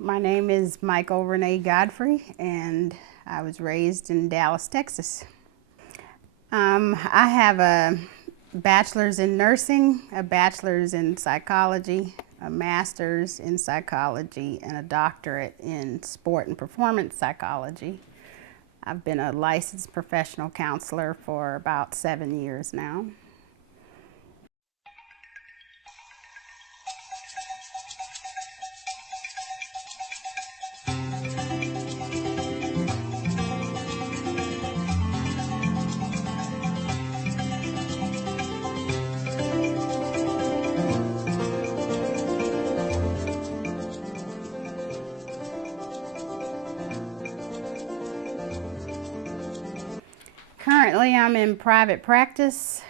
My name is Michael-Renee Godfrey, and I was raised in Dallas, Texas. I have a bachelor's in nursing, a bachelor's in psychology, a master's in psychology, and a doctorate in sport and performance psychology. I've been a licensed professional counselor for about 7 years now. Currently, I'm in private practice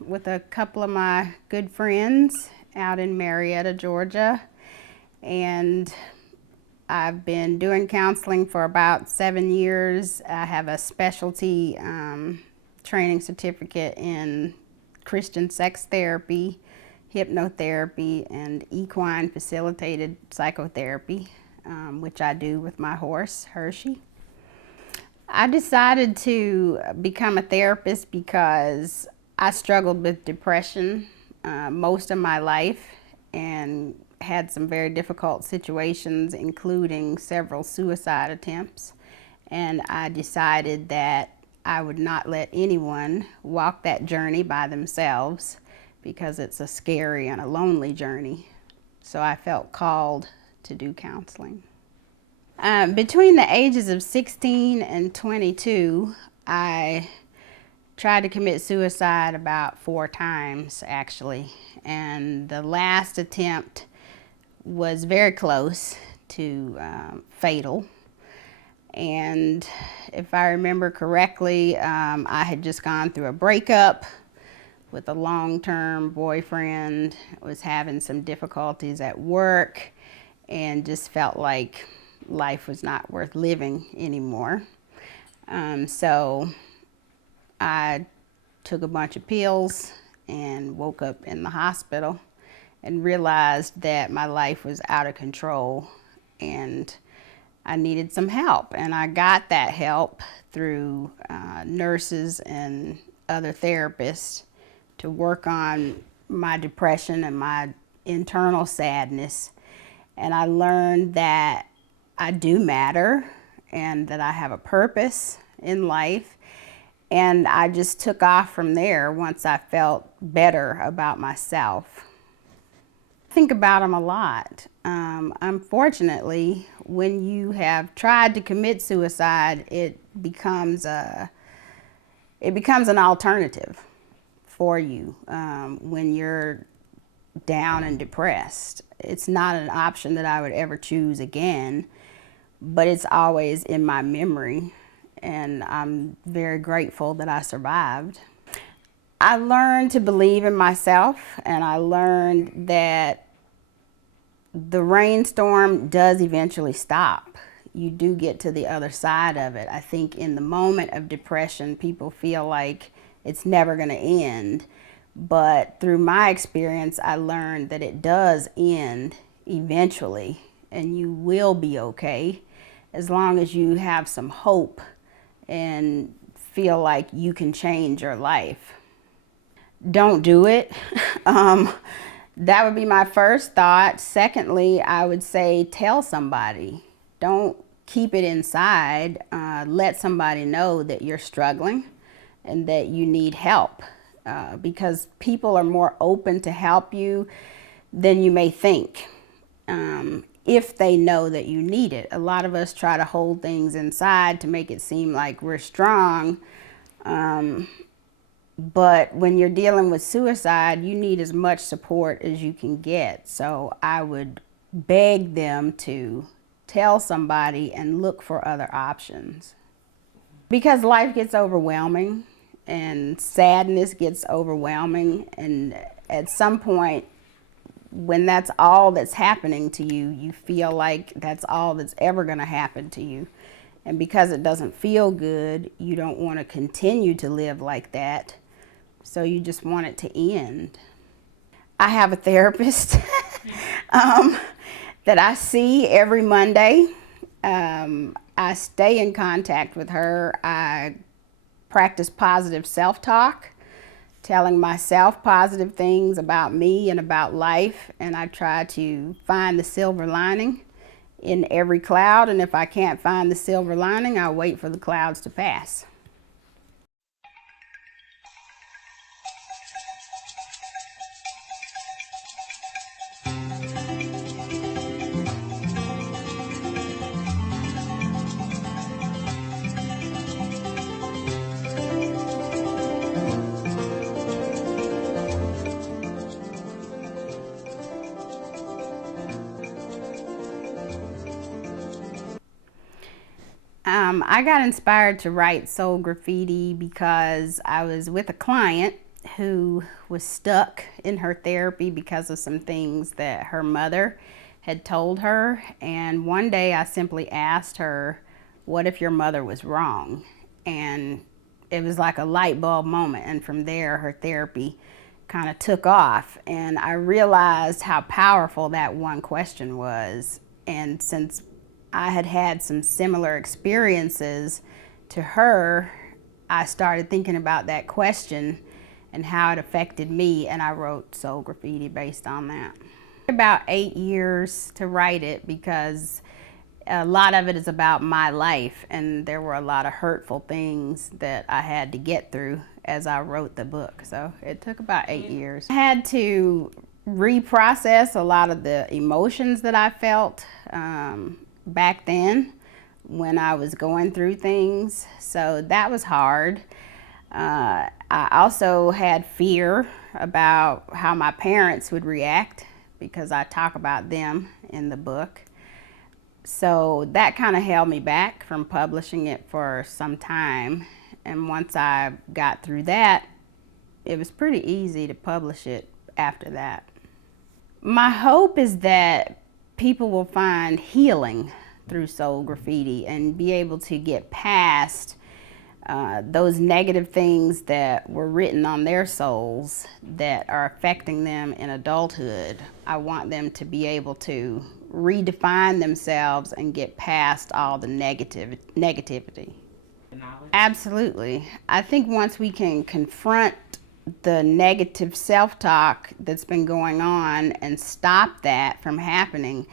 with a couple of my good friends out in Marietta, Georgia, and I've been doing counseling for about 7 years. I have a specialty training certificate in Christian sex therapy, hypnotherapy, and equine facilitated psychotherapy, which I do with my horse, Hershey. I decided to become a therapist because I struggled with depression most of my life and had some very difficult situations, including several suicide attempts. And I decided that I would not let anyone walk that journey by themselves because it's a scary and a lonely journey. So I felt called to do counseling. Between the ages of 16 and 22, I tried to commit suicide about 4 times, actually. And the last attempt was very close to fatal. And if I remember correctly, I had just gone through a breakup with a long-term boyfriend, was having some difficulties at work, and just felt like life was not worth living anymore. So I took a bunch of pills and woke up in the hospital and realized that my life was out of control and I needed some help. And I got that help through nurses and other therapists to work on my depression and my internal sadness. And I learned that I do matter and that I have a purpose in life. And I just took off from there once I felt better about myself. I think about them a lot. Unfortunately, when you have tried to commit suicide, it becomes an alternative for you when you're down and depressed. It's not an option that I would ever choose again, but it's always in my memory, and I'm very grateful that I survived. I learned to believe in myself, and I learned that the rainstorm does eventually stop. You do get to the other side of it. I think in the moment of depression, people feel like it's never going to end. But through my experience, I learned that it does end eventually, and you will be okay as long as you have some hope and feel like you can change your life. Don't do it. That would be my first thought. Secondly, I would say tell somebody. Don't keep it inside. Let somebody know that you're struggling and that you need help, because people are more open to help you than you may think, if they know that you need it. A lot of us try to hold things inside to make it seem like we're strong, but when you're dealing with suicide, you need as much support as you can get. So I would beg them to tell somebody and look for other options. Because life gets overwhelming and sadness gets overwhelming, and at some point when that's all that's happening to you, you feel like that's all that's ever going to happen to you. And because it doesn't feel good, you don't want to continue to live like that. So you just want it to end. I have a therapist. that I see every Monday. I stay in contact with her. I practice positive self-talk, telling myself positive things about me and about life, and I try to find the silver lining in every cloud, and if I can't find the silver lining, I'll wait for the clouds to pass. I got inspired to write Soul Graffiti because I was with a client who was stuck in her therapy because of some things that her mother had told her. And one day I simply asked her, what if your mother was wrong? And it was like a light bulb moment. And from there, her therapy kind of took off. And I realized how powerful that one question was. And since I had had some similar experiences to her, I started thinking about that question and how it affected me, and I wrote Soul Graffiti based on that. About 8 years to write it because a lot of it is about my life, and there were a lot of hurtful things that I had to get through as I wrote the book. So it took about 8 years. I had to reprocess a lot of the emotions that I felt back then when I was going through things. So that was hard. I also had fear about how my parents would react because I talk about them in the book. So that kind of held me back from publishing it for some time. And once I got through that, it was pretty easy to publish it after that. My hope is that people will find healing through Soul Graffiti and be able to get past those negative things that were written on their souls that are affecting them in adulthood. I want them to be able to redefine themselves and get past all the negativity. Absolutely. I think once we can confront the negative self-talk that's been going on and stop that from happening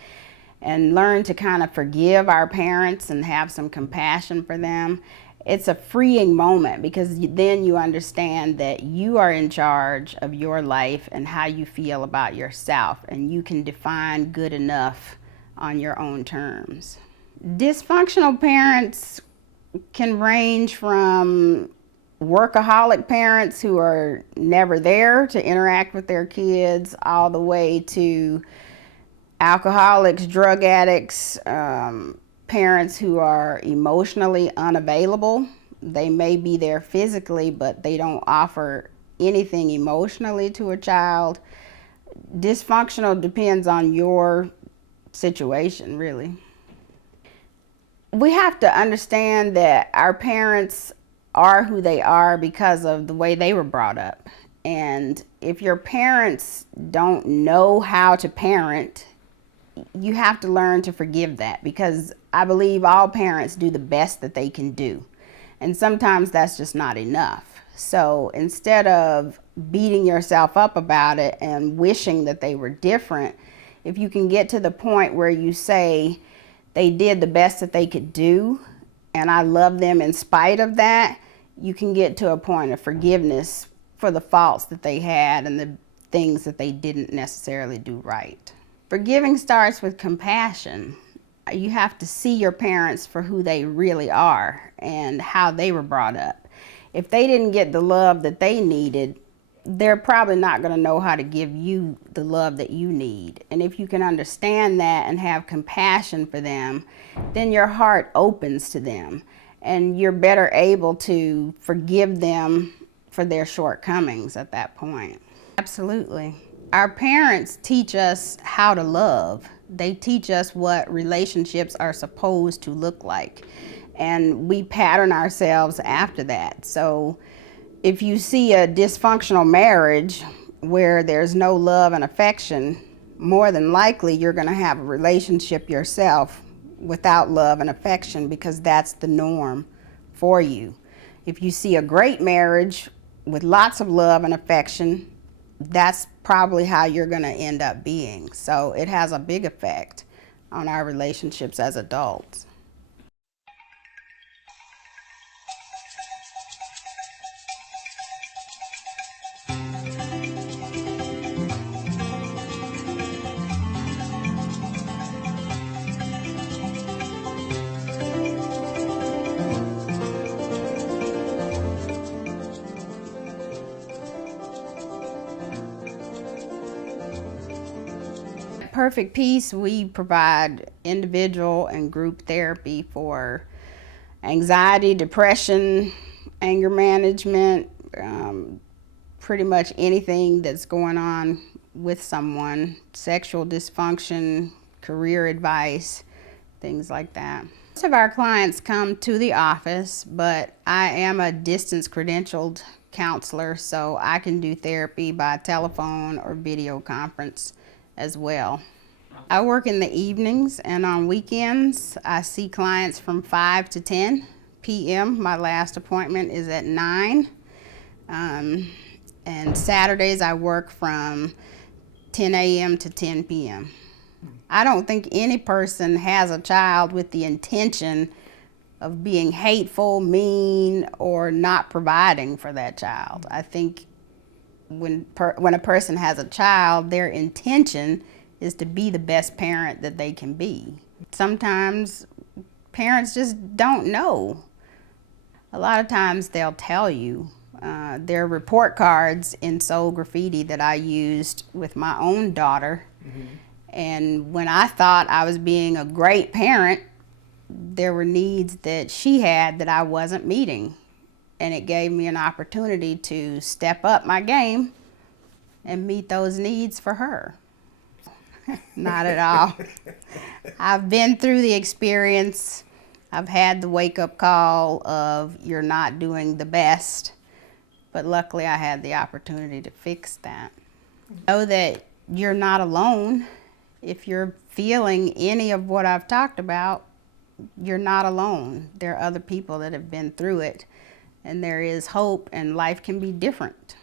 and learn to kind of forgive our parents and have some compassion for them, it's a freeing moment because then you understand that you are in charge of your life and how you feel about yourself, and you can define good enough on your own terms. Dysfunctional parents can range from workaholic parents who are never there to interact with their kids, all the way to alcoholics, drug addicts, parents who are emotionally unavailable. They may be there physically, but they don't offer anything emotionally to a child. Dysfunctional depends on your situation, really. We have to understand that our parents are who they are because of the way they were brought up. And if your parents don't know how to parent, you have to learn to forgive that, because I believe all parents do the best that they can do. And sometimes that's just not enough. So instead of beating yourself up about it and wishing that they were different, if you can get to the point where you say, they did the best that they could do, and I love them in spite of that, you can get to a point of forgiveness for the faults that they had and the things that they didn't necessarily do right. Forgiving starts with compassion. You have to see your parents for who they really are and how they were brought up. If they didn't get the love that they needed, they're probably not going to know how to give you the love that you need. And if you can understand that and have compassion for them, then your heart opens to them and you're better able to forgive them for their shortcomings at that point. Absolutely. Our parents teach us how to love. They teach us what relationships are supposed to look like, and we pattern ourselves after that. So if you see a dysfunctional marriage where there's no love and affection, more than likely you're going to have a relationship yourself without love and affection, because that's the norm for you. If you see a great marriage with lots of love and affection, that's probably how you're going to end up being. So it has a big effect on our relationships as adults. Perfect Peace, we provide individual and group therapy for anxiety, depression, anger management, pretty much anything that's going on with someone, sexual dysfunction, career advice, things like that. Most of our clients come to the office, but I am a distance credentialed counselor, so I can do therapy by telephone or video conference as well. I work in the evenings, and on weekends I see clients from 5 to 10 p.m. My last appointment is at 9. And Saturdays I work from 10 a.m. to 10 p.m. I don't think any person has a child with the intention of being hateful, mean, or not providing for that child. I think when a person has a child, their intention is to be the best parent that they can be. Sometimes parents just don't know. A lot of times they'll tell you. There are report cards in Soul Graffiti that I used with my own daughter. Mm-hmm. And when I thought I was being a great parent, there were needs that she had that I wasn't meeting. And it gave me an opportunity to step up my game and meet those needs for her. Not at all. I've been through the experience. I've had the wake-up call of you're not doing the best, but luckily I had the opportunity to fix that. Know that you're not alone. If you're feeling any of what I've talked about, you're not alone. There are other people that have been through it, and there is hope, and life can be different.